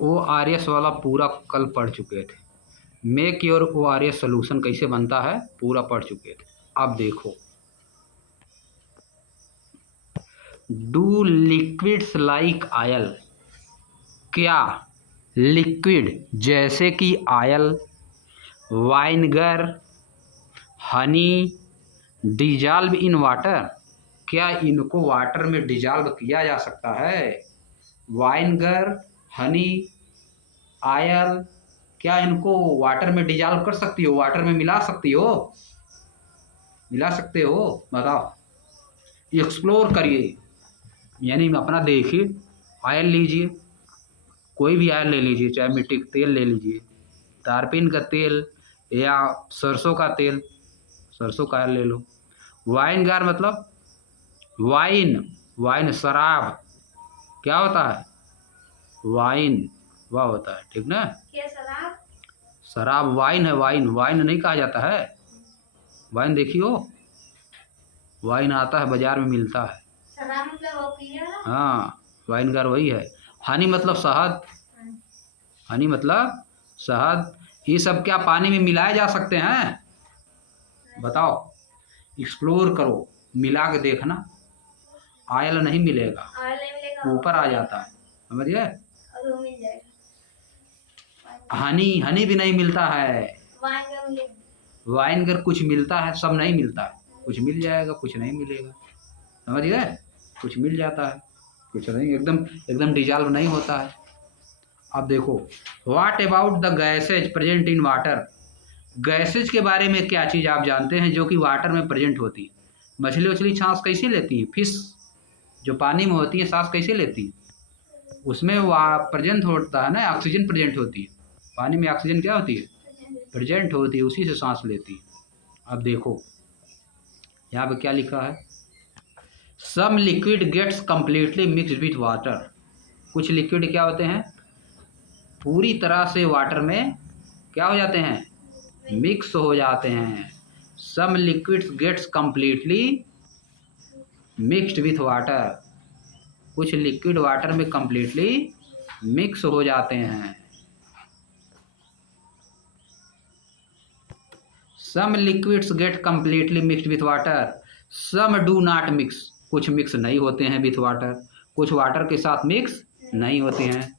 ORS वाला पूरा कल पढ़ चुके थे। मेक योर ORS सोल्यूशन कैसे बनता है पूरा पढ़ चुके थे। अब देखो, डू लिक्विड्स लाइक ऑयल, क्या लिक्विड जैसे कि oil, vinegar, honey dissolve in water, क्या इनको वाटर में डिजॉल्व किया जा सकता है? वाइनगर, हनी, ऑयल, क्या इनको वाटर में डिजॉल्व कर सकती हो, वाटर में मिला सकती हो? मिला सकते हो? बताओ, एक्सप्लोर करिए, यानी अपना देखिए। ऑयल लीजिए, कोई भी ऑयल ले लीजिए, चाहे मिट्टी का तेल ले लीजिए, तारपीन का तेल या सरसों का तेल, सरसों का ऑयल ले लो। वाइनगार मतलब वाइन शराब, क्या होता है? वाइन, वह होता है, ठीक ना? क्या शराब? शराब वाइन है, वाइन नहीं कहा जाता है। वाइन देखियो, वाइन आता है बाजार में मिलता है। शराब मतलब वो पिए वाला? हाँ, वाइनगार वही है। हनी मतलब शहद, हनी मतलब शहद। ये सब क्या पानी में मिलाए जा सकते हैं? बताओ, एक्सप्लोर करो, मिला के देखना। ऑयल नहीं मिलेगा, ऑयल नहीं मिलेगा, ऊपर आ जाता है, समझ गए? और वो मिल जाएगा। हनी भी नहीं मिलता है। वाइन का मिलेगा, वाइनगर कुछ मिलता है, सब नहीं मिलता है। कुछ मिल जाएगा, कुछ नहीं मिलेगा, समझ गए? कुछ मिल जाता है, कुछ नहीं, एकदम डिजॉल्व नहीं होता है। अब देखो, what about the gases present in water, gases के बारे में क्या चीज़ आप जानते हैं जो कि वाटर में प्रेजेंट होती है? मछली उछली सांस कैसे लेती है? फिश जो पानी में होती है सांस कैसे लेती है? उसमें वह प्रेजेंट होता है ना, ऑक्सीजन प्रेजेंट होती है। पानी में ऑक्सीजन क्या होती है? प्रेजेंट होती है, उसी से सांस लेती है। अब देखो यहाँ पे क्या लिखा है, some liquid gets completely mixed with water, कुछ लिक्विड क्या होते हैं पूरी तरह से वाटर में क्या हो जाते हैं? मिक्स हो जाते हैं। Some liquids gets completely mixed with water, कुछ लिक्विड वाटर में कम्प्लीटली मिक्स हो जाते हैं। Some liquids get completely mixed with water, some do not mix, कुछ मिक्स नहीं होते हैं विथ वाटर, कुछ वाटर के साथ मिक्स नहीं होते हैं।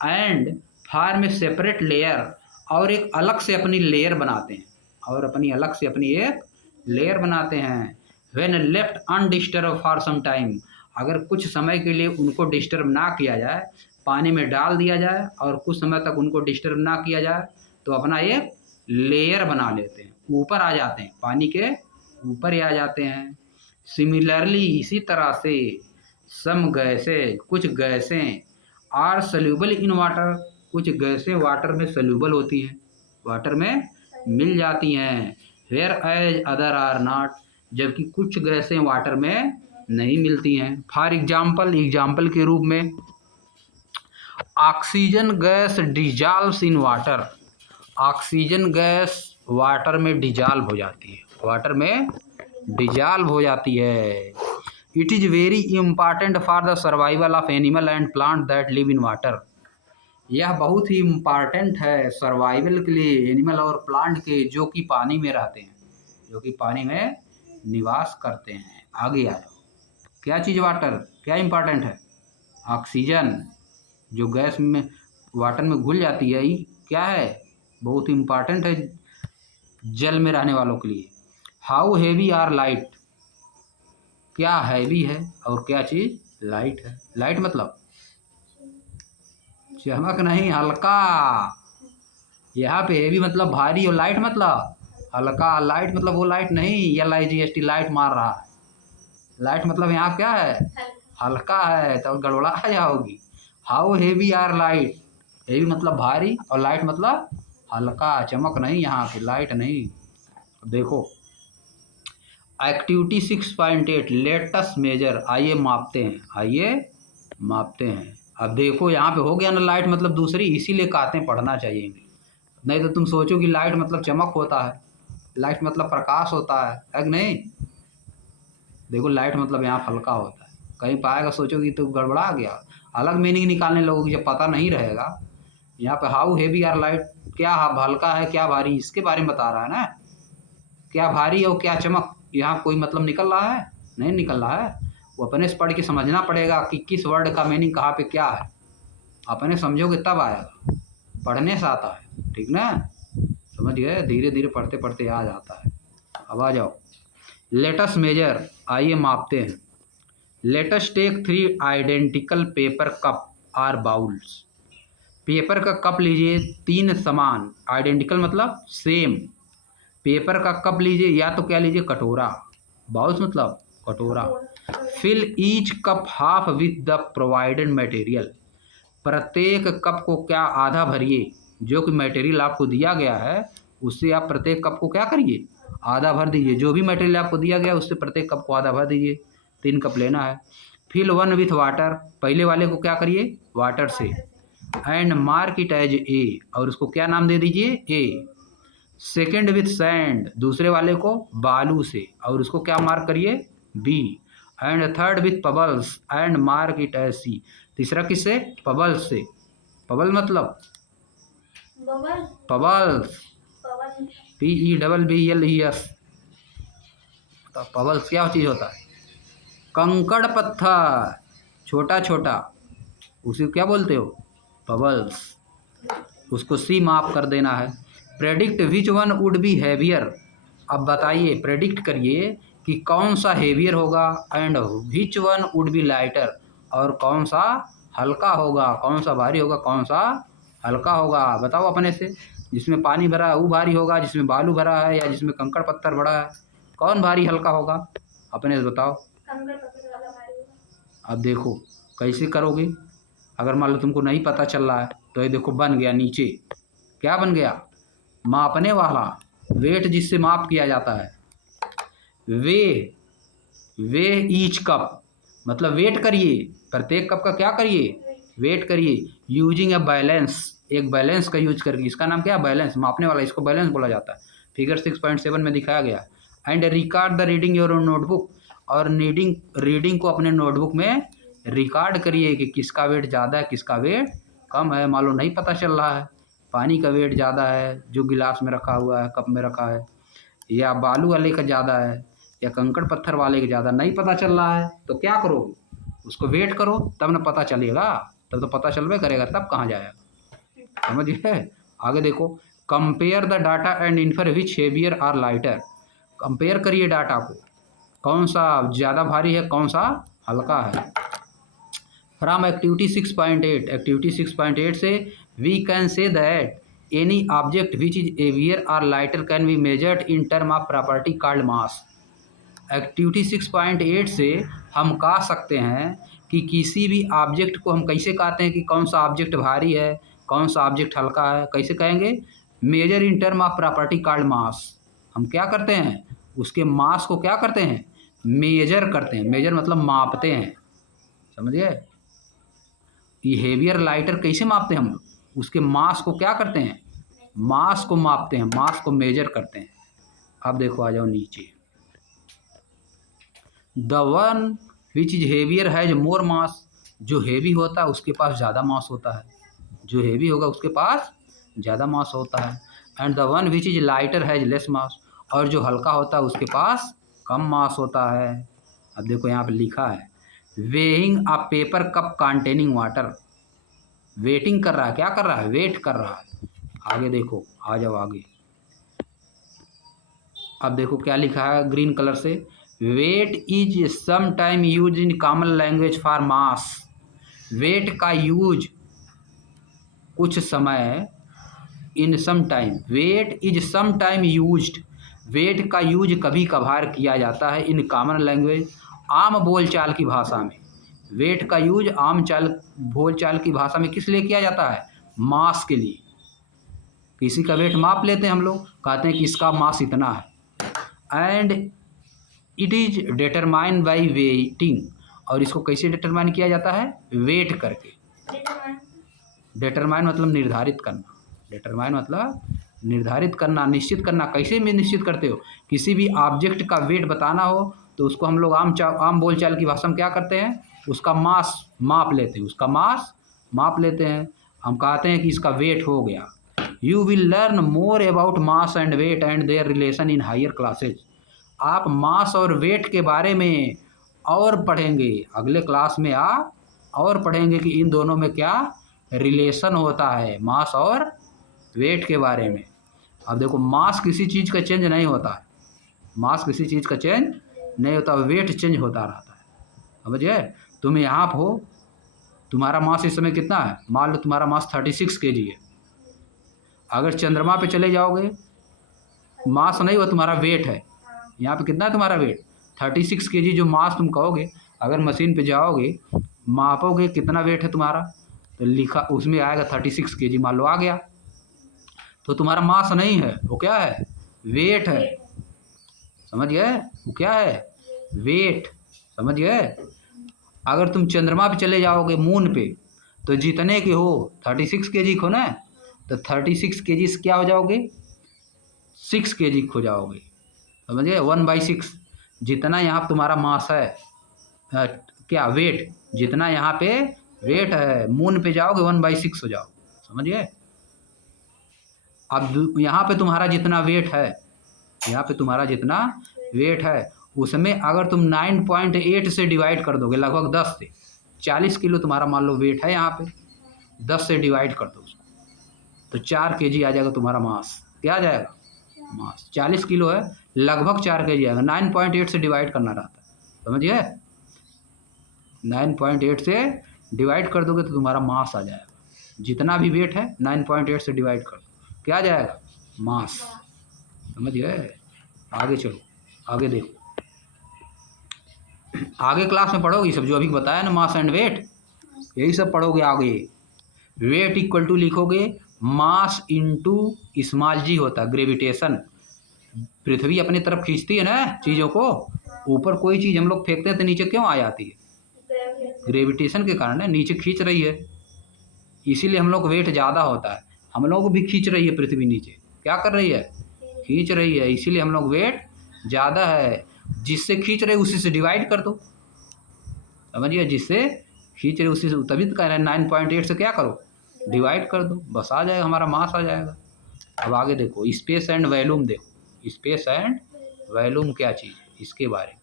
And form A separate layer, और एक अलग से अपनी लेयर बनाते हैं, और अपनी अलग से अपनी एक लेयर बनाते हैं। When left undisturb for some time, अगर कुछ समय के लिए उनको डिस्टर्ब ना किया जाए, पानी में डाल दिया जाए और कुछ समय तक उनको डिस्टर्ब ना किया जाए, तो अपना एक लेयर बना लेते हैं, ऊपर आ जाते हैं, पानी के ऊपर ही आ जाते हैं। सिमिलरली, इसी तरह से सम गैसें, कुछ गैसें आर सल्यूबल इन वाटर, कुछ गैसें वाटर में सल्यूबल होती हैं, वाटर में मिल जाती हैं। Whereas other are not, जबकि कुछ गैसें वाटर में नहीं मिलती हैं। फॉर एग्जाम्पल के रूप में oxygen gas dissolves in water, oxygen gas water में डिजॉल्व हो जाती है, वाटर में डिजॉल्व हो जाती है। It is very important for the survival of animal and plant that live in water, यह बहुत ही इम्पॉर्टेंट है सर्वाइवल के लिए एनिमल और प्लांट के जो कि पानी में रहते हैं, जो कि पानी में निवास करते हैं। आगे आ जाओ, क्या चीज़ वाटर क्या इम्पॉर्टेंट है? ऑक्सीजन जो गैस में वाटर में घुल जाती है, ये क्या है? बहुत इम्पॉर्टेंट है जल में रहने वालों के लिए। हाउ हेवी आर लाइट, क्या हैवी है और क्या चीज़ लाइट है? लाइट मतलब चमक नहीं, हल्का। यहाँ पे हेवी मतलब भारी और लाइट मतलब हल्का। लाइट मतलब वो लाइट नहीं, LIGHT लाइट मार रहा है। लाइट मतलब यहाँ क्या है? हल्का है, तो गड़बड़ा जाओगी। How heavy or light, heavy मतलब भारी और लाइट मतलब हल्का, चमक नहीं, यहाँ पे लाइट नहीं। देखो एक्टिविटी 6.8 लेटस मेजर, आइए मापते हैं, आइए मापते हैं। अब देखो यहाँ पे हो गया ना, लाइट मतलब दूसरी, इसीलिए कहते हैं पढ़ना चाहिए, नहीं तो तुम सोचो कि लाइट मतलब चमक होता है, लाइट मतलब प्रकाश होता है कि नहीं? देखो लाइट मतलब यहाँ हल्का होता है, कहीं पाएगा सोचोगे तो गड़बड़ा गया, अलग मीनिंग निकालने लगोगे, जब पता नहीं रहेगा यहाँ पे हाउ हेवी आर लाइट, क्या हल्का है क्या भारी, इसके बारे में बता रहा है ना। क्या भारी और क्या चमक, यहाँ कोई मतलब निकल रहा है? नहीं निकल रहा है। वो अपने से पढ़ के समझना पड़ेगा कि किस वर्ड का मीनिंग कहाँ पे क्या है। अपने समझोगे तब आएगा, पढ़ने से आता है, ठीक ना। समझ गए, धीरे धीरे पढ़ते पढ़ते आ जाता है। अब आ जाओ, लेटस मेजर, आइए मापते हैं। Let's take 3 identical paper cup or bowls. Paper का कप लीजिए, 3 समान, आइडेंटिकल मतलब सेम। पेपर का कप लीजिए, या तो क्या लीजिए, कटोरा। बाउल्स मतलब कटोरा। Fill each cup half with the provided material. प्रत्येक कप को क्या आधा भरिए, जो कि मटेरियल आपको दिया गया है उससे आप प्रत्येक कप को क्या करिए, आधा भर दीजिए। जो भी मटेरियल आपको दिया गया उससे प्रत्येक कप को आधा भर दीजिए। 3 कप लेना है। फिल 1 विथ वाटर, पहले वाले को क्या करिए, वाटर से। And mark it as A, और उसको क्या नाम दे दीजिए, ए। सेकेंड विथ सैंड, दूसरे वाले को बालू से, और उसको क्या मार्क करिए, B. And third with pebbles and mark it as C. तीसरा किससे, पबल्स से। पबल मतलब बबल पबल्स, बबल PEBBLES। तो पबल्स क्या चीज़ होता है, कंकड़ पत्थर, छोटा छोटा, उसी को क्या बोलते हो, पबल्स। उसको सी मार्क कर देना है। Predict which one would be heavier, अब बताइए, प्रेडिक्ट करिए कि कौन सा हेवियर होगा, and which one would be lighter, और कौन सा हल्का होगा, कौन सा भारी होगा, कौन सा हल्का होगा। बताओ अपने से, जिसमें पानी भरा है वो भारी होगा, जिसमें बालू भरा है या जिसमें कंकड़ पत्थर भरा है, कौन भारी हल्का होगा, अपने से बताओ। कंकड़ पत्थर वाला भारी होगा। अब देखो कैसे करोगे, अगर मान लो तुमको नहीं पता चल रहा है तो ये देखो बन गया नीचे, क्या बन गया, मापने वाला, वेट जिससे माप किया जाता है। वे ईच कप मतलब वेट करिए, प्रत्येक कप का क्या करिए, वेट करिए। यूजिंग अ बैलेंस, एक बैलेंस का यूज करके, इसका नाम क्या है, बैलेंस, मापने वाला, इसको बैलेंस बोला जाता है। फिगर 6.7 में दिखाया गया। And record the reading your notebook, और रीडिंग को अपने नोटबुक में रिकॉर्ड करिए कि किसका वेट ज़्यादा है किसका वेट कम है। मान लो नहीं पता चल रहा है, पानी का वेट ज़्यादा है जो गिलास में रखा हुआ है, कप में रखा है, या बालू वाले का ज़्यादा है या कंकड़ पत्थर वाले का ज़्यादा, नहीं पता चल रहा है तो क्या करोगे, उसको वेट करो, तब ना पता चलेगा, तब तो पता चलबे करेगा, तब कहाँ जाएगा। समझिए, आगे देखो। Compare the data and infer which heavier or lighter. Compare करिए डाटा को, कौन सा ज़्यादा भारी है कौन सा हल्का है। फ्रॉम एक्टिविटी 6.8, एक्टिविटी 6.8 से we can say that any object which is heavier or lighter can be measured in term of property called mass. Activity 6.8 से हम कह सकते हैं कि किसी भी ऑब्जेक्ट को हम कैसे कहते हैं कि कौन सा ऑब्जेक्ट भारी है कौन सा ऑब्जेक्ट हल्का है, कैसे कहेंगे, measure in term of property called mass. हम क्या करते हैं, उसके मास को क्या करते हैं, मेजर करते हैं। मेजर मतलब मापते हैं, समझिए। ये हेवियर लाइटर कैसे मापते हैं हम लोग, उसके मास को क्या करते हैं, मास को मापते हैं, मास को मेजर करते हैं। अब देखो आ जाओ नीचे। The one which is heavier has more mass, जो हेवी होता है उसके पास ज़्यादा मास होता है, जो हेवी होगा उसके पास ज़्यादा मास होता है। And the one which is lighter has less मास, और जो हल्का होता है उसके पास कम मास होता है। अब देखो यहाँ पे लिखा है weighing a paper cup containing water, waiting कर रहा है, क्या कर रहा है, वेट कर रहा है। आगे देखो, आ जाओ आगे। अब देखो क्या लिखा है ग्रीन कलर से, weight is some time use in common language for mass. Weight का यूज कुछ समय, in some time, weight is some time used, weight का यूज कभी कभार किया जाता है, इन कॉमन लैंग्वेज, आम बोलचाल की भाषा में। वेट का यूज आम बोलचाल की भाषा में किस लिए किया जाता है, मास के लिए। किसी का वेट माप लेते हैं हम लोग, कहते हैं कि इसका मास इतना है। And it is determine by waiting, और इसको कैसे डिटरमाइन किया जाता है, वेट करके। डिटरमाइन मतलब निर्धारित करना, डिटरमाइन मतलब निर्धारित करना, निश्चित करना। कैसे में निश्चित करते हो, किसी भी ऑब्जेक्ट का वेट बताना हो तो उसको हम लोग आम बोलचाल की भाषा में क्या करते हैं, उसका मास माप लेते हैं, उसका मास माप लेते हैं। हम कहते हैं कि इसका वेट हो गया। You will learn more about mass and weight and their relation in higher classes. आप मास और वेट के बारे में और पढ़ेंगे, अगले क्लास में आप और पढ़ेंगे कि इन दोनों में क्या रिलेशन होता है, मास और वेट के बारे में। अब देखो, मास किसी चीज़ का चेंज नहीं होता है, मास किसी चीज़ का चेंज नहीं होता, वेट चेंज होता रहता है, समझिए। तुम यहाँ पर हो, तुम्हारा मास इस समय कितना है, मान लो तुम्हारा मास 36 kg है। अगर चंद्रमा पे चले जाओगे, मास नहीं वो तुम्हारा वेट है। यहाँ पे कितना है तुम्हारा वेट, 36 kg। जो मास तुम कहोगे, अगर मशीन पे जाओगे, मापोगे कितना वेट है तुम्हारा, तो लिखा उसमें आएगा 36 kg, मान लो आ गया, तो तुम्हारा मास नहीं है, वो क्या है, वेट है। समझ गए, वो क्या है, वेट। समझ गए। अगर तुम चंद्रमा पे चले जाओगे, मून पे, तो जितने के हो 36 kg हो ना, तो 36 kg से क्या हो जाओगे, 6 kg खो जाओगे। समझिए, 1/6 जितना यहाँ तुम्हारा मास है, क्या वेट, जितना यहाँ पे वेट है, मून पे जाओगे 1/6 हो जाओ। समझिए। अब यहाँ पे तुम्हारा जितना वेट है, यहाँ पे तुम्हारा जितना वेट है, उसमें अगर तुम 9.8 से डिवाइड कर दोगे, लगभग 10 से, 40 किलो तुम्हारा मान लो वेट है, यहाँ पे 10 से डिवाइड कर दो उसको, तो 4 kg आ जाएगा तुम्हारा मास। क्या आ जाएगा, मास। 40 किलो है, लगभग 4 kg आएगा। 9.8 से डिवाइड करना रहता है, समझिए। 9.8 से डिवाइड कर दोगे तो तुम्हारा मास आ जाएगा। जितना भी वेट है 9.8 से डिवाइड कर दो, क्या आ जाएगा, मास। समझ गए। आगे चलो, आगे देखो, आगे क्लास में पढ़ोगे सब जो अभी बताया ना, मास एंड वेट, यही सब पढ़ोगे आगे। वेट इक्वल टू लिखोगे मास इंटू स्मॉल जी होता है ग्रेविटेशन। पृथ्वी अपनी तरफ खींचती है ना चीज़ों को, ऊपर कोई चीज़ हम लोग फेंकते हैं तो नीचे क्यों आ जाती है, ग्रेविटेशन के कारण है, नीचे खींच रही है, इसीलिए हम लोग वेट ज़्यादा होता है। हम लोग भी खींच रही है पृथ्वी, नीचे क्या कर रही है, खींच रही है, इसीलिए हम लोग वेट ज़्यादा है। जिससे खींच रहे उसी से डिवाइड कर दो, समझिए, जिससे खींच रहे उसी से, तभी तो कह रहे हैं 9.8 से क्या करो, डिवाइड कर दो, बस आ जाएगा, हमारा मास आ जाएगा। अब आगे देखो, स्पेस एंड वॉल्यूम देखो, स्पेस एंड वॉल्यूम क्या चीज़ है, इसके बारे में।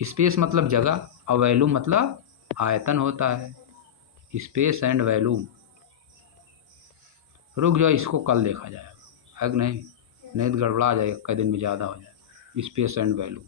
स्पेस मतलब जगह और वॉल्यूम मतलब आयतन होता है। स्पेस एंड वॉल्यूम, रुक जाओ, इसको कल देखा जाएगा, है कि नहीं, तो गड़बड़ा जाएगा, कई दिन में ज़्यादा हो जाएगा। Space and volume.